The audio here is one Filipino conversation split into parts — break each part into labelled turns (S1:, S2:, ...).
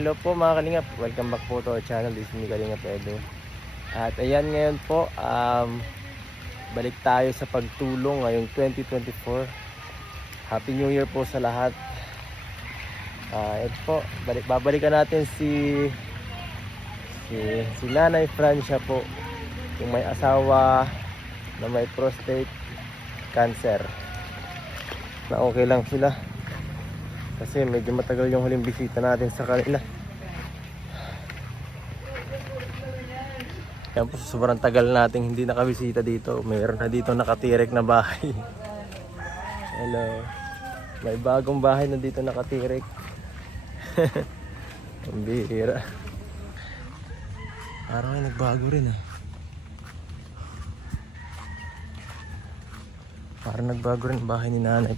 S1: Hello po mga Kalingap, welcome back po to our channel. This is me Kalingap Edo. At ayan ngayon po, balik tayo sa pagtulong ngayong 2024. Happy New Year po sa lahat. Ito po, babalikan natin si Nanay Francia po, yung may asawa na may prostate cancer. Na okay lang sila kasi medyo matagal yung huling bisita natin sa kanila. Yan po, sobrang tagal nating hindi nakabisita dito. Mayroon na dito nakatirik na bahay. Hello. May bagong bahay na dito nakatirik. Ang bihira. Parang may nagbago rin ah. Parang nagbago rin bahay ni nanay.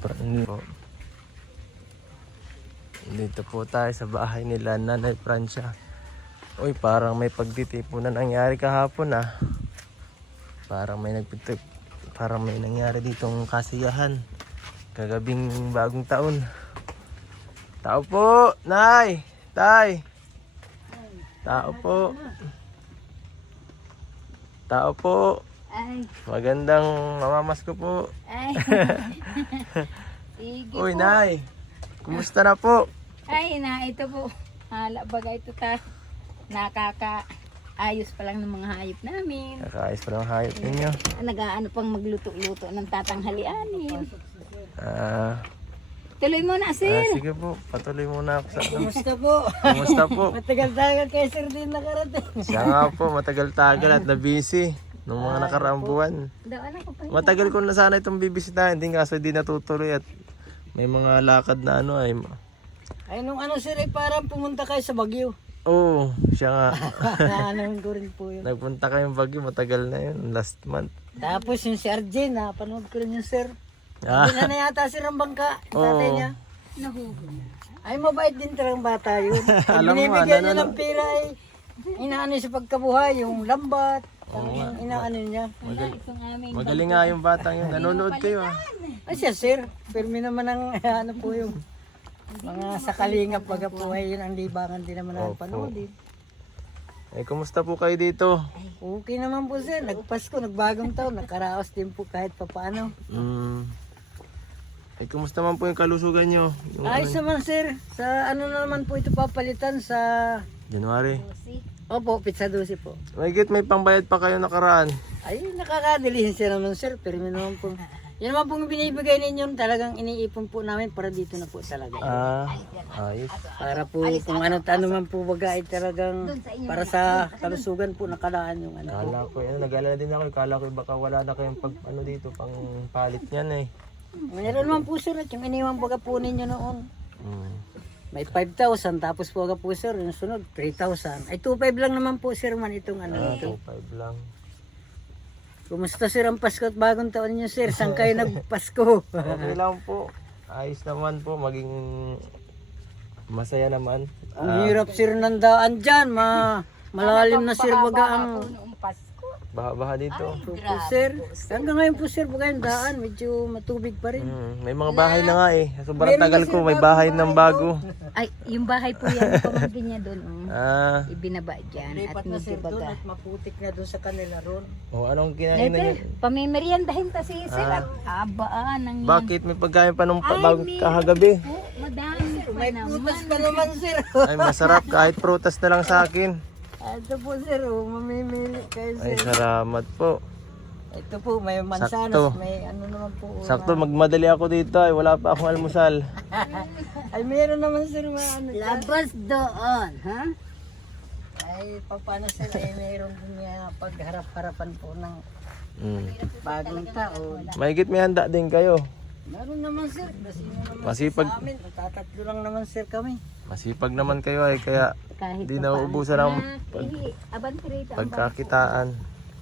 S1: Dito po tayo sa bahay nila Nanay Francia. Uy, parang may pagtitipo na nangyari kahapon ah. Parang may nangyari ditong kasiyahan kagabing bagong taon. Tao po, Nay, Tay. Tao po. Tao po.
S2: Ay.
S1: Magandang mamamasko po.
S2: Ay. Sige
S1: Uy,
S2: po.
S1: Nay. Kumusta na po?
S2: Ay, ito po. Hala, bagay ito ta. Nakakaayos pa lang ng mga hayop namin.
S1: Kakaayos pa lang hayop ninyo.
S2: Nag-aano pang magluto-luto ng tatanghalianin. Tuloy mo na, sir.
S1: Sige po, patuloy muna ako sa ano.
S3: Kumusta po?
S1: Kumusta po?
S3: Matagal-tagal kay Sir din nakarating.
S1: Siya nga po, matagal-tagal at na-busy nung mga nakaraang buwan.
S2: Daan ako pa.
S1: Matagal ko na sana itong bibisitahin, din kaso di natutuloy at may mga lakad na ano ay.
S3: Ay, nung ano Sir, parang pumunta kayo sa Baguio.
S1: Oo, siya nga.
S3: Naanon ko rin po yun.
S1: Nagpunta kayong Baguio, matagal na yun, last month.
S3: Tapos yung si Arjen, napanood ko rin yung Sir.
S1: Ah,
S3: Hindi na yata Sir ang bangka, yung
S1: Oo.
S3: tatay niya. Ay, mabait din talagang bata yun. Pag
S1: Alam mo,
S3: binibigyan
S1: ano,
S3: niya ng pera ay inaano sa pagkabuhay, yung lambat. Inaano niya.
S2: Itong aming
S1: magaling nga yung batang yun. Nanonood kayo ah.
S3: Ay siya Sir, firme naman ang ano po yung mga sakalingap pagkabuhay yun ang libangan din naman ang
S1: Opo.
S3: panood eh.
S1: Eh, kumusta po kayo dito?
S3: Okay naman po Sir, nagpasko, nagbagong taon, nakaraos din po kahit papaano.
S1: Eh, kumusta man po yung kalusugan nyo? Yung
S3: Ayos naman Sir, sa ano na naman po ito papalitan sa...
S1: January.
S3: Opo, pizza 12 po.
S1: Mahigit may pangbayad pa kayo nakaraan.
S3: Ay, nakakadilihin siya naman Sir, pero yun naman po. Yan naman pong binibigay ninyo, talagang iniipon po namin para dito na po talaga.
S1: Ayos.
S3: Para po kung ano man po baga ay talagang para sa kalusugan po nakalaan yung ano.
S1: Kala ko, nag-alala din ako. Kala ko baka wala na kayong ano dito, pang palit niyan eh.
S3: Meron naman po Sir, at yung iniwan baga po ninyo noon. May 5,000 tapos po po Sir, yung sunod 3,000. Ay 2,500 lang naman po Sir man itong ano ito.
S1: 2.5 lang.
S3: Kumusta Sir ang Pasko at bagong taon niyo Sir? Saan kayo nagpasko?
S1: Okay lang po. Ayos naman po. Maging masaya naman.
S3: Ang hirap Sir ng daan dyan. Malalim na Sir baga ang...
S2: noong Pasko.
S1: Baha-baha dito.
S3: Po, Sir. Hanggang ngayon po Sir baga yung daan. Medyo matubig pa rin.
S1: May mga bahay na nga eh. Sobrang tagal ko. May bahay ng bago.
S2: Ay, yung bahay po yan, pamangkin niya doon. Ibinaba dyan. At
S3: Lipat na
S2: medyo
S3: Sir doon
S2: baga.
S3: at maputik na doon sa kanila ron.
S1: Anong kinain na niyo?
S2: Pamimeriendahin ta si Sir. Abaan ng
S1: Bakit? May pagkain pa nung bagong kahagabi.
S2: madami pa
S3: May
S2: naman.
S3: putas pa naman Sir.
S1: Ay, masarap. Kahit prutas na lang sa akin.
S3: Ito po Sir, mamimili kayo
S1: Ay,
S3: Sir.
S1: salamat po.
S3: Ito po, may mansanas,
S1: Sakto.
S3: may ano naman po.
S1: Sakto, magmadali ako dito. Ay, wala pa akong almusal.
S3: Ay, meron naman Sir, mga ano.
S2: Labas doon, ha?
S3: Ay, paano Sir, ay meron din niya pagharap-harapan po ng bagong taon.
S1: Mahigit may handa din kayo.
S3: Meron naman Sir, kasi naman
S1: Masipag.
S3: sa amin, tatatlo lang naman Sir kami.
S1: Masipag naman kayo ay kaya
S2: Kahit
S1: di nauubusan ng pagkakitaan.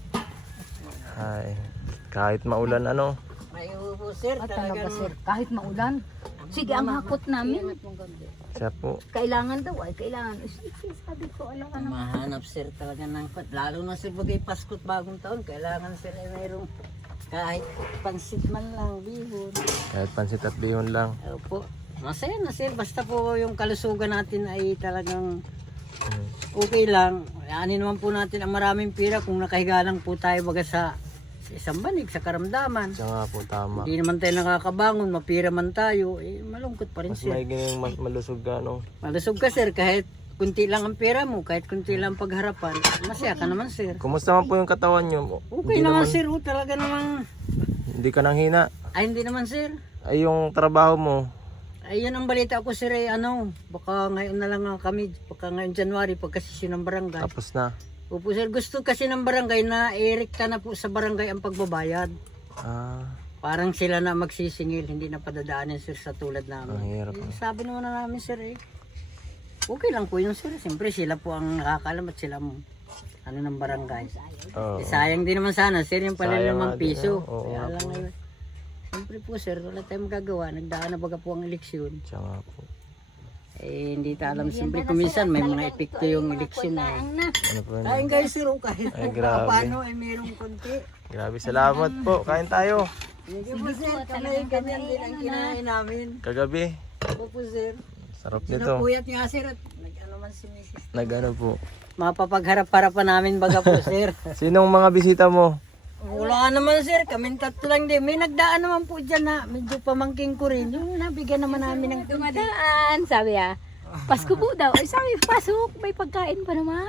S1: Ay, kahit maulan ano.
S3: May ubo Sir, talagang
S2: Sir, kahit maulan. Sige, ang hakot namin.
S1: Siya po.
S2: Kailangan daw ay kailangan. Sige, sabi ko, alam ka naman.
S3: mahanap Sir talaga ng lalo na Sir bagay Pasko't bagong taon, kailangan Sir ay mayroong kahit pansit man lang, bihon.
S1: Kahit pansit at bihon lang.
S3: Opo. Masaya na sir, basta po yung kalusugan natin ay talagang okay lang. Ano naman po natin ang maraming pira kung nakahiga lang po tayo baga sa isang banig, sa karamdaman.
S1: Siya nga po, tama.
S3: Hindi naman tayo nakakabangon, mapira man tayo, eh malungkot pa rin
S1: Mas
S3: sir.
S1: may ganyan malusog ka, no?
S3: Malusog ka sir, kahit kunti lang ang pera mo, kahit kunti lang pagharapan, masaya ka naman sir.
S1: Kumusta man po yung katawan nyo?
S3: Okay naman sir, talaga namang,
S1: Hindi ka nang hina.
S3: ay hindi naman sir.
S1: Ay, yung trabaho mo,
S3: Ayun ang balita ko sir ay baka ngayon na lang kami, baka ngayon January pagkasisyon ng barangay.
S1: tapos na.
S3: Opo sir, gusto kasi ng barangay na i-erekta na po sa barangay ang pagbabayad.
S1: Ah,
S3: Parang sila na magsisingil, hindi na padadaanin sir sa tulad
S1: ang
S3: namin.
S1: hirap.
S3: Sabi naman na namin sir okay lang po yun sir. Siyempre sila po ang nakakalam at sila ng barangay.
S1: Oo.
S3: Sayang din naman sana sir yung pala
S1: Sayang
S3: limang
S1: nga din,
S3: piso.
S1: oo
S3: Kaya
S1: nga
S3: lang
S1: po.
S3: ngayon. Siyempre po sir, wala tayong magagawa. Nagdaan na baga po ang eleksyon.
S1: Siya nga po.
S3: Hindi ta alam siyempre kuminsan may mga epekto yung eleksyon na
S1: Ano po yun?
S3: Kain kayo sir, kahit
S1: Ay, grabe.
S3: paano ay mayroong konti.
S1: Grabe, salamat po. Kain tayo.
S3: Hindi po sir, kami ganyan din ang kinain namin.
S1: Kagabi.
S3: Opo po sir.
S1: Sarap nito.
S3: Sinapuyat nga sir at nag-ano man si Mrs.
S1: Nagano po.
S3: Mapapagharap-harapan namin baga po sir.
S1: Sinong mga bisita mo?
S3: Wala naman sir, kaming tatlo lang din. May nagdaan naman po dyan na medyo pamangking ko rin. Yung nabigyan naman namin ng
S2: Dumadaan, sabi Pasko po daw. Ay sabi, pasok, may pagkain pa naman.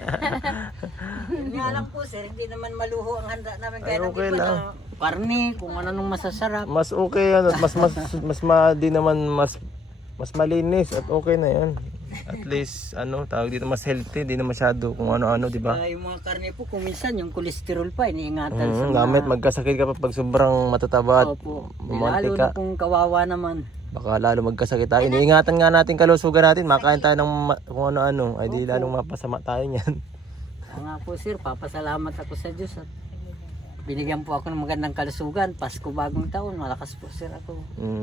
S3: Yun nga lang po sir, hindi naman maluho ang handa namin. Kaya
S1: Ay, okay
S3: nag-iba
S1: lang.
S3: na karne, kung ano nung masasarap.
S1: Mas okay yan. At di naman mas malinis at okay na yan. At least, tawag dito, mas healthy. Di na masyado kung ano-ano, di ba?
S3: Yung mga karne po, kung minsan yung kolesterol pa, iniingatan sa mga...
S1: Gamit, magkasakit ka pa pag sobrang matataba at
S3: Opo. Lalo
S1: mamantika.
S3: na kung kawawa naman.
S1: Baka lalo magkasakit tayo. Iniingatan nga natin kalusugan natin. Makain tayo ng kung ano-ano. Ay di lalong mapasama tayo niyan.
S3: Kaya nga po sir, papasalamat ako sa Diyos at binigyan po ako ng magandang kalusugan. Pasko bagong taon, malakas po sir ako.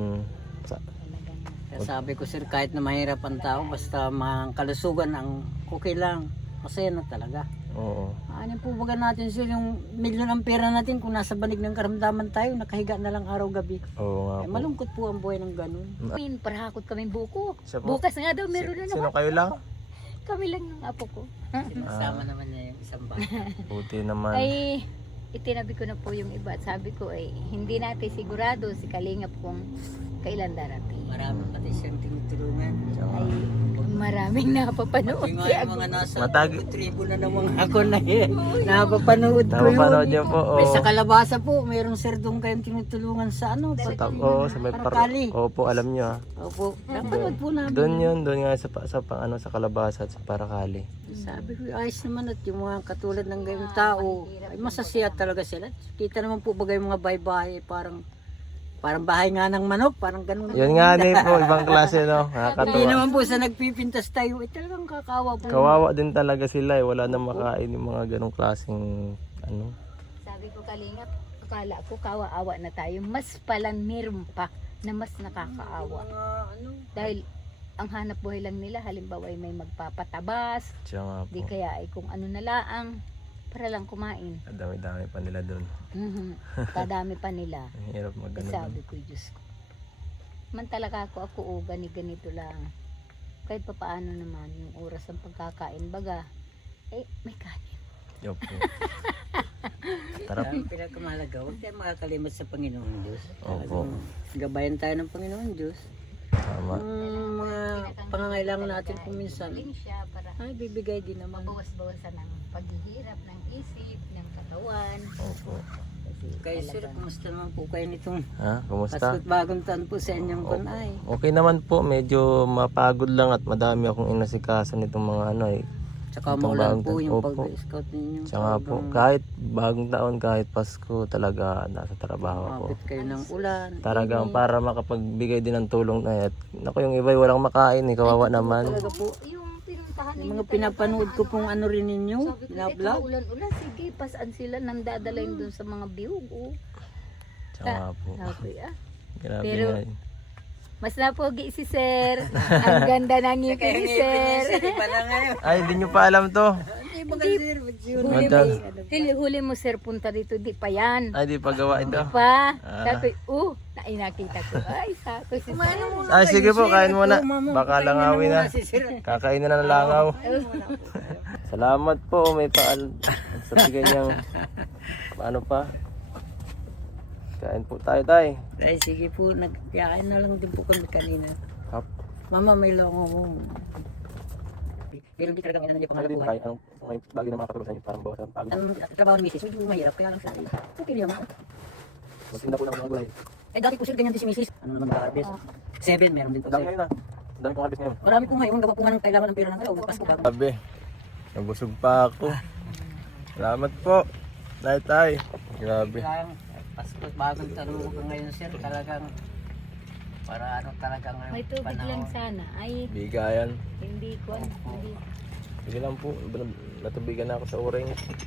S3: Kaya sabi ko sir, kahit na mahirap ang tao, basta mga kalusugan ang okay lang. Masaya na talaga.
S1: Oo.
S3: Ano po baga natin sir, yung milyon ang pera natin kung nasa banig ng karamdaman tayo, nakahiga na lang araw-gabi.
S1: Oo nga
S3: Eh,
S1: po.
S3: malungkot po ang buhay ng ganun.
S2: Parahakot kaming buko.
S1: Siya po.
S2: Bukas nga daw, meron na
S1: Sino
S2: naman.
S1: kayo lang?
S2: Kami lang ng apo ko.
S3: Sinasama naman niya yung isang bata.
S1: Buti naman.
S2: Ay, itinabi ko na po yung iba at sabi ko ay hindi natin sigurado si Kalingap kung kailan darating.
S3: Marami pati siyang tinutulungan.
S2: Ay, maraming napapanood
S3: Yung
S2: siya.
S3: mga nasa
S1: Matagi-
S3: tribo na ng mga ako na napapanood ko
S1: Napapanood
S3: yun.
S1: niyo po.
S3: May
S1: Oo.
S3: sa kalabasa po, mayroong sir doon kayong tinutulungan sa
S1: Oo, sa may
S3: Parakali.
S1: Opo, alam niyo.
S3: Opo, napanood po namin.
S1: Doon yun, doon nga sa kalabasa at sa Parakali.
S3: Sabi ko, ayos naman at yung mga katulad ng gayong tao, ay masasiya talaga sila. Kita naman po bagay mga bahay-bahay, parang bahay nga ng manok, parang ganun.
S1: Yun nga din po, ibang klase, no?
S3: Hindi
S1: Nakakatuwa.
S3: naman po sa nagpipintas tayo, talagang kakawa po.
S1: Kawawa din talaga sila eh. Wala nang makain yung mga ganong klaseng
S2: Sabi ko Kalingap, akala ko kawa-awa na tayo. Mas palang meron pa na mas nakakaawa. Dahil ang hanap buhay lang nila, halimbawa ay may magpapatabas,
S1: Siya nga
S2: di
S1: po.
S2: kaya ay kung ano na laang, para lang kumain.
S1: Ang dami-dami pa nila doon.
S2: Kadami pa nila.
S1: Ang hirap
S2: Eh,
S1: magano
S2: sabi ko, Diyos ko. Man talaga ako ganito lang. Kahit pa paano naman, yung oras ng pagkakain, baga, may kanin.
S1: Yup po. Tarap.
S3: Ang pinakamahalaga, huwag tayo makakalimot sa Panginoon Diyos.
S1: Opo.
S3: Gabayan tayo ng Panginoon Diyos.
S1: Tama.
S3: Ang mga pangangailangan natin kung minsan,
S2: Galing siya para
S3: ay bibigay din naman.
S2: mabawas-bawasan ng paghihirap ng isip, ng katawan.
S1: Opo.
S3: Kayo sir, kumusta naman po kayo nitong
S1: Ha? Kumusta?
S3: Pasko't bagong taon po sa inyong kunay?
S1: Okay naman po. Medyo mapagod lang at madami akong inasikaso nitong mga
S3: Tsaka
S1: itong
S3: maulan
S1: bagong
S3: po
S1: taon.
S3: yung
S1: Opo.
S3: pag-scout ninyo.
S1: Tsaka po, kahit bagong taon, kahit Pasko, talaga nasa trabaho ako.
S3: Mapit kayo ng ulan.
S1: Talagang para makapagbigay din ng tulong na at naku, yung iba walang makain, kawawa naman.
S3: Talaga po,
S2: Yung pinuntahan
S3: yung mga pinapanood ko pong ano rin ninyo, binablog.
S2: ulan-ulan, sige, pasan sila nang dadalayin dun sa mga biyog. Oh.
S1: Tsaka po.
S2: Sabi,
S1: Grabe
S2: Pero-
S1: nga yun.
S2: mas napogi si sir. Ang ganda ng ngipin ni sir.
S3: Iba na ngayon.
S1: Ay, hindi nyo pa alam to.
S3: Hindi baka sir.
S1: Madal.
S2: Huli mo sir, punta dito, di pa yan.
S1: Ay, di pa gawa ito.
S2: Di pa.
S1: Ah.
S2: Sabi, nakita ko. Ay, sabi si sir.
S1: Ay, sige po, kain muna. Baka langawin na.
S3: Si sir.
S1: Kakain na ng langaw. Salamat po, may sa bigay niyang paano pa. Kain po tayo, tay.
S3: Ay, sige po, nagkain na lang din po kami kanina.
S1: Hap.
S3: Mama, may longo mo. Pero hindi talagang ina niya
S1: Ano din
S3: pangalan
S1: tayo, ang may bagay na makakatulong sa inyo, parang bawas ang pagod.
S3: Ang trabaho ni Mrs. Medyo mahirap, kaya lang sa akin. Okay naman.
S1: Magtinda po ng mga gulay.
S3: Eh, dati po sir, ganyan din si Mrs. Ano naman mag-harvest? 7, meron din po
S1: Dami
S3: sir.
S1: ngayon na. Dami kong harvest ngayon.
S3: Marami po ngayon, gawa po nga ng kailangan ng pera ng araw. Pasko bago.
S1: Sabi, nabusog pa ako. Salamat po. Tay. Grabe.
S3: Kailangan, Pasko bagong tanong ko ngayon sir, talagang para ano talagang
S2: May tubig lang sana. Ay,
S1: Bigayan.
S2: hindi ko. Hindi.
S1: Sige lang po. Natubigan na ako sa uring.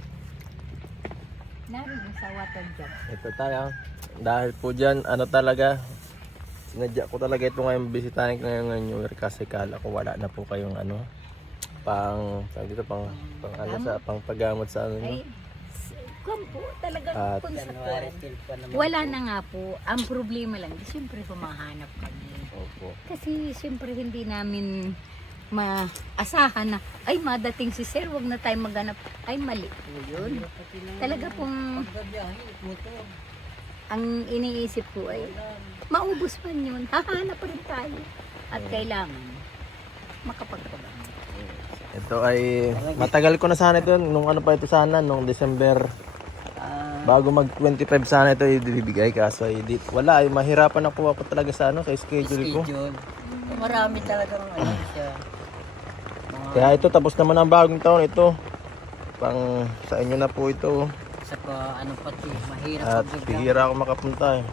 S2: Narin sa water jug.
S1: Ito tayo. Dahil po dyan, ano talaga, sinadya ko talaga ito ngayon, bisitahin ko ngayon New Year kasi kala ko wala na po kayong ano, sabi dito, pang paggamot sa ano nyo.
S2: Ay, kung po talagang
S1: At-
S3: January
S2: konsepto.
S3: till pa naman.
S2: Wala na nga po. Ang problema lang, siyempre humahanap kami.
S1: Opo.
S2: Kasi siyempre hindi namin maasahan na, ay madating si sir, wag na tayo maghanap. Ay mali po yun. Talaga pong
S3: Pagbabiyahe, motor.
S2: ang iniisip ko ay maubos man yun. Hahanap pa rin tayo. At kailangan makapagtrabaho.
S1: Ito ay, matagal ko na sana ito, nung ano pa ito sana, nung December, bago mag 25 sana ito ibibigay kaso ay wala ay mahirapan ako talaga sa ano, sa schedule ko.
S3: Schedule. Marami talagang ano siya.
S1: Kaya ito tapos naman ang bagong taon ito. Pang sa inyo na po ito.
S3: Sa ano pati, mahirap
S1: At
S3: pagbigyan.
S1: bihira ako makapunta eh.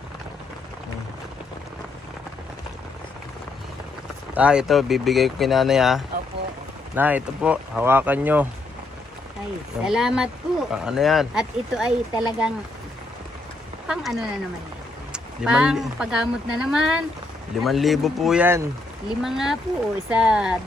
S1: Ito bibigay ko kay nanay ha.
S3: Opo.
S1: Na, ito po, hawakan nyo.
S2: Ay, salamat po.
S1: Pang ano yan?
S2: At ito ay talagang pang ano na naman.
S1: Liman,
S2: Pang paggamot na naman.
S1: 5,000 po yan.
S2: 5 nga po. O, 1, 2,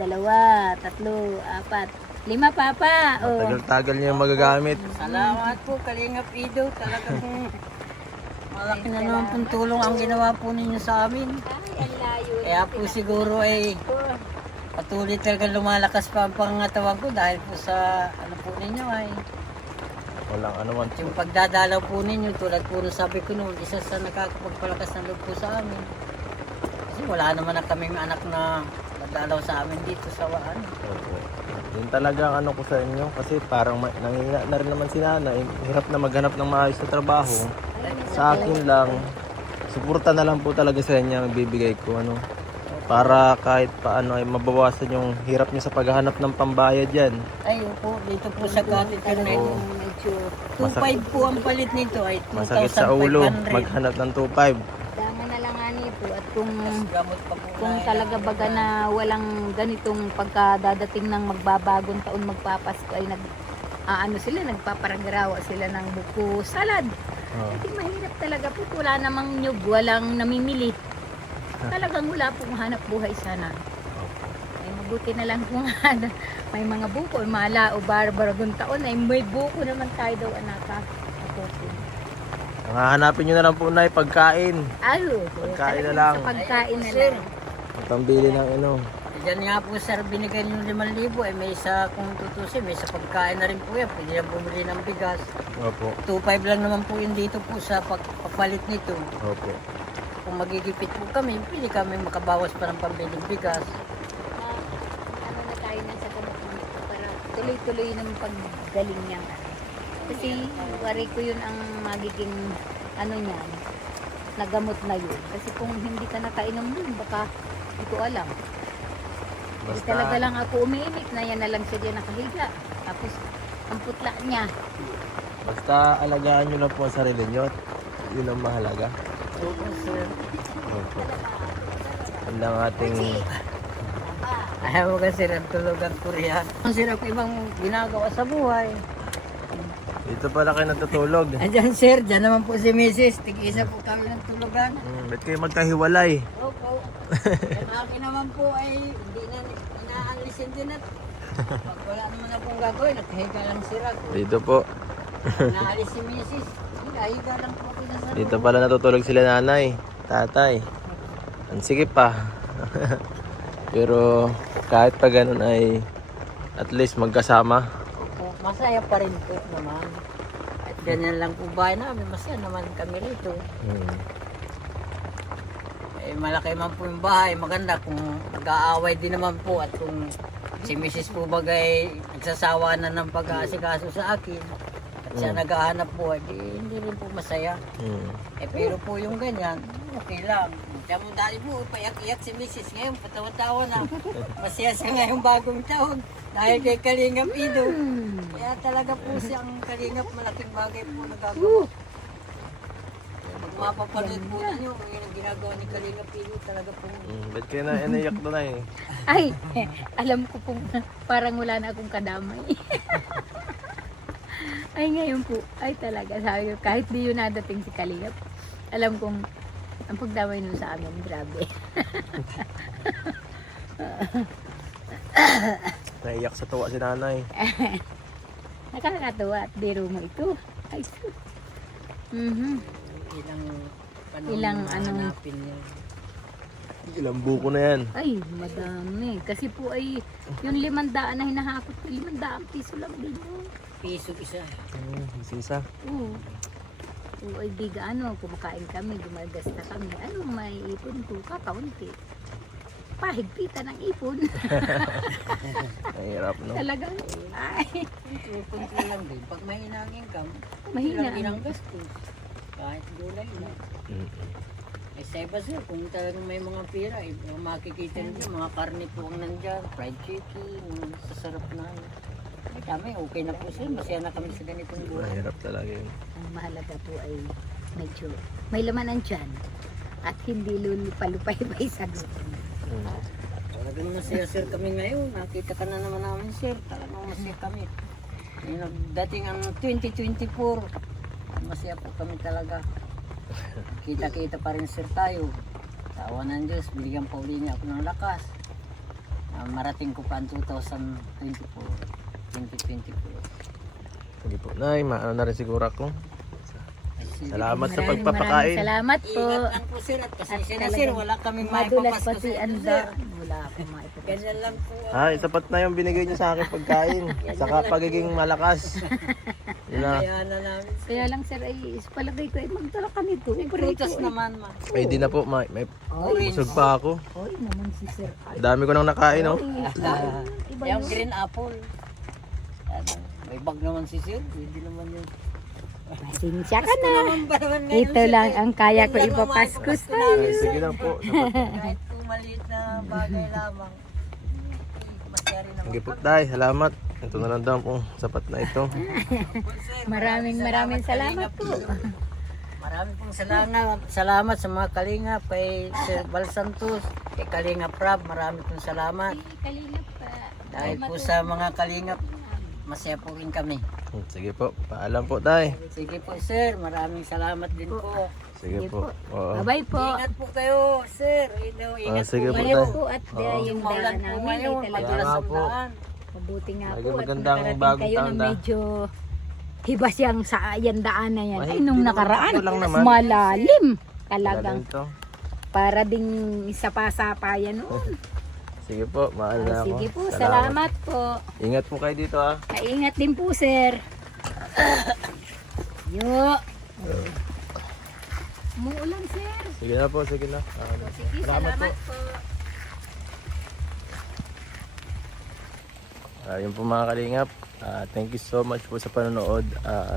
S2: 3, 4, 5 papa. O.
S1: Tagal-tagal niya magagamit.
S3: Salamat po, Kalingap Ido. Talagang malaki na naman pong tulong ang ginawa po ninyo sa amin.
S2: Ay, ang layo.
S3: Kaya po siguro ay patuloy talaga lumalakas pa ang pangangatawan ko dahil po sa ano po ninyo ay
S1: Walang ano man.
S3: yung pagdadalaw po ninyo tulad po nung sabi ko noon, isa sa nakakapagpalakas ng loob po sa amin. Kasi wala naman na kaming anak na nagdalaw sa amin dito sa Waan.
S1: Opo. Yun talagang ano ko sa inyo kasi parang nangina na rin naman si nanay. Hirap na maghanap ng maayos na trabaho. Sa akin lang, suporta na lang po talaga sa inyo ang bibigay ko ano. Para kahit paano ay mabawasan yung hirap niyo sa paghahanap ng pambayad yan.
S3: Ay po, dito po sa Internet.
S1: Oo.
S2: Medyo
S3: 2.5 po ang palit nito ay 2,500.
S1: Masakit sa ulo maghanap ng 2,500.
S2: dama na lang nga nito. At kung
S3: Gamot pa po
S2: kung
S3: na-
S2: talaga baga na walang ganitong pagkadadating ng magbabagong taon magpapasko ay ano sila, nagpaparagarawa sila ng buko salad.
S1: Oh.
S2: Kasi mahirap talaga po, wala namang nyug, walang namimili. Talagang wala pong hanap buhay sana. Ay mabuti na lang kung may mga buko, mala o barbaragong taon ay may buko naman tayo daw anaka.
S1: Ang hahanapin nyo na lang po na pagkain.
S2: Alo,
S1: Pagkain na
S2: talagang
S1: lang.
S2: Sa pagkain na
S3: Sir.
S2: lang.
S1: Pambili ng ano.
S3: Diyan nga po sir, binigay yung 5,000 ay may isa kung tutusin, may isa pagkain na rin po yan. Pwede yan bumili ng bigas.
S1: Opo.
S3: 2.5 lang naman po yun dito po sa pagpapalit nito.
S1: Opo.
S3: Kung magigipit po kami, pili kami makabawas pa ng pambiling bigas.
S2: Ano na tayo na sa gamot nito para tuloy-tuloy ng paggaling niya. Kasi wari ko yun ang magiging ano niyan, nagamot na yun. Kasi kung hindi ka nakainom yun, baka hindi ko alam. Hindi talaga lang ako umiinit na yan na lang siya diyan nakahiga. Tapos ang putla niya.
S1: Basta alagaan nyo lang po ang sarili nyo. Yun ang mahalaga.
S3: Opo sir.
S1: Opo. Yan ang ating...
S3: Ayaw mo kasi ng tulog ang Korean. Ang sir ako ibang ginagawa sa buhay.
S1: Dito pala kayo natutulog.
S3: Andyan sir, dyan naman po si Mrs. Tig-isa po kami ng tulugan.
S1: Ba't kayo magkahiwalay?
S3: Opo. Ang akin naman po ay hindi na inaalisin din at Pag wala naman na pong gagawin, nakahiga lang si Rag.
S1: Dito po.
S3: Naalis si Mrs. Higa lang po ako na sa
S1: Dito pala natutulog sila nanay, tatay. Ang sige pa. Pero kahit pa ganun ay at least magkasama.
S3: Opo, masaya pa rin po naman. At ganyan lang po bahay namin, masaya naman kami rito. Eh, malaki man po yung bahay, maganda kung nag-aaway din naman po at kung si Mrs. po bagay nagsasawa na ng pag-aasikaso sa akin at siya naghahanap po, hindi rin po masaya. Eh pero po yung ganyan, okay lang. Kaya mo dahil po, payak-iyak si Mrs. Ngayon, patawa-tawa na. Masaya siya ngayong bagong taon dahil kay Kalingap Ido. Kaya talaga po siyang Kalingap, malaking bagay po nagagawa. Pag mapapanood po ninyo, yung ginagawa ni Kalingap Ido talaga po.
S1: Ba't kayo na iniyak doon ay?
S2: Ay, alam ko pong parang wala na akong kadamay. Ay, ngayon po, ay talaga, sabi ko, kahit di yun nadating si Kalingap, alam kong ang pagdamay nun sa amin, grabe.
S1: Naiyak sa tuwa si nanay.
S2: Nakakatawa at biro mo ito. Ay, sus. Mhm.
S3: Ilang panahon
S2: Ilang
S3: na
S2: ano?
S3: hanapin niya.
S1: Ilang buko na yan.
S2: Ay, madami. Kasi po ay, yung 500 na hinahakot, 500 piso lang din mo.
S3: Piso isa.
S1: Sisa.
S2: Oo. Oo, ay di gaano, kumakain kami, gumagasta kami. Ano, may ipon ko, kakaunti. Pahigpitan ng ipon.
S1: Mahirap no?
S2: Talagang, ay,
S3: Kunti lang din. Pag may inang income,
S2: mahina.
S3: ilang gastos. Kahit gulay na. Eh sa iba sir, kung talagang may mga pira, eh, makikita nyo, mga karne po ang nandyan, fried chicken, sasarap na. Eh kami, okay na po sir, masaya na kami sa ganitong buhay.
S1: Mahirap talaga yun.
S2: Ang mahalaga po ay medyo may laman ang tiyan at hindi lulupalupay-pay sa gutom.
S3: Talagang masaya sir kami ngayon, nakita ka na naman namin sir, talagang masaya kami. Yung nagdating ang 2024, masaya po kami talaga. Kita-kita pa rin sir tayo. Sa awa ng Diyos, binigyan pa uli niya ako ng lakas. Marating ko pa ang 2024.
S1: Sige po, nay, maano na rin siguro ako. Salamat sa
S2: Maraming
S1: pagpapakain.
S2: Salamat po.
S3: Ingat lang po sir at pasensya na sir, wala kaming
S2: Madulas
S3: maipapasko
S2: pati
S3: sa inyo
S2: anda.
S3: sir.
S2: Wala akong maipapasko.
S3: Ganyan lang po.
S1: Ay, sapat na yung binigay niyo sa akin pagkain. Saka pagiging malakas. Yun na.
S3: Kaya na namin.
S2: Kaya lang sir ay palagay ko ay magdala ka nito.
S3: Prutas naman ma.
S1: Ay, di na po, may
S3: Orange.
S1: busog pa ako.
S2: Oy naman si sir. Ay,
S1: Dami ko nang nakain, oh.
S2: iba
S3: Yung
S2: yun.
S3: green apple. Ano, may bag naman si sir. Hindi naman yun.
S2: Pasensya ka na.
S3: Naman ba naman ngayon,
S2: Ito
S3: sir,
S2: lang
S3: eh?
S2: ang kaya ko
S3: Yan lang ang
S2: ipapasko
S3: maipapasko
S2: sa
S3: namin,
S1: Ay,
S3: sir.
S1: sige lang po. Sapat.
S3: Kahit po maliit na bagay lamang. Masaya rin naman.
S1: Sige po, tay. Salamat. Ito na lang daw po. Sapat na ito.
S2: Maraming salamat po.
S3: Maraming pong salamat sa mga kalingap kay Sir Bal Santos, kay Kalingap Rab, marami pong salamat.
S2: Kalingap pa.
S3: Dahil po sa mga kalingap, masaya po rin kami.
S1: Sige po. Paalam po, tay.
S3: Sige po sir, maraming salamat din po.
S1: Sige po. Oo.
S2: Bye-bye po.
S3: Ingat po kayo sir, ingat
S1: sige
S3: po
S1: po,
S3: kayo.
S1: tay.
S2: Po at yung
S3: Maulan
S2: daan
S3: po
S2: namin ay
S3: ngayon,
S2: talaga
S3: madulas ang
S1: po.
S3: daan.
S2: mabuti nga
S1: Lagi
S2: po at
S1: magandang
S2: nakarating
S1: bagong
S2: kayo
S1: taon
S2: na
S1: na.
S2: medyo hiba siyang sa yan daan na yan.
S1: Ay,
S2: Ay, nung
S1: hindi naman,
S2: nakaraan,
S1: ito lang naman.
S2: malalim.
S1: Talagang
S2: Talagang
S1: ito.
S2: para ding sapa-sapa yan noon.
S1: Sige po. Mahal na ako.
S2: Sige po, salamat po.
S1: Ingat po kayo dito, ah.
S2: Kaingat din po, sir. Yo. Umuulan, sir.
S1: Sige na po. Sige na.
S2: Sige, salamat po.
S1: Yun po mga kalingap. Thank you so much po sa panonood.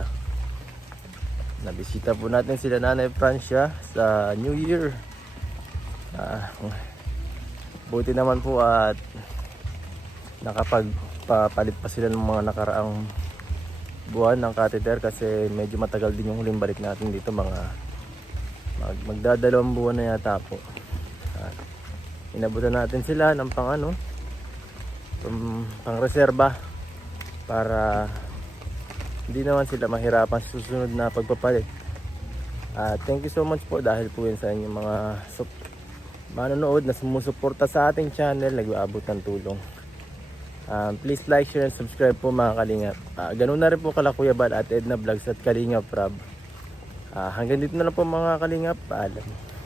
S1: Nabisita po natin sila Nanay Francia sa New Year. Buti naman po at nakapagpapalit pa sila ng mga nakaraang buwan ng catheter kasi medyo matagal din yung huling balik natin dito, mga magdadalawang buwan na yata po. Inabutan natin sila ng pang reserba para hindi naman sila mahirapan sa susunod na pagpapalit. Thank you so much po dahil po yun sa inyong mga manonood na sumusuporta sa ating channel, nag-aabot ng tulong. Please like, share, and subscribe po mga kalingap. Ganun na rin po kala Kuya Bal at Edna Vlogs at Kalingap Rob. Hanggang dito na lang po mga kalingap. Paalam.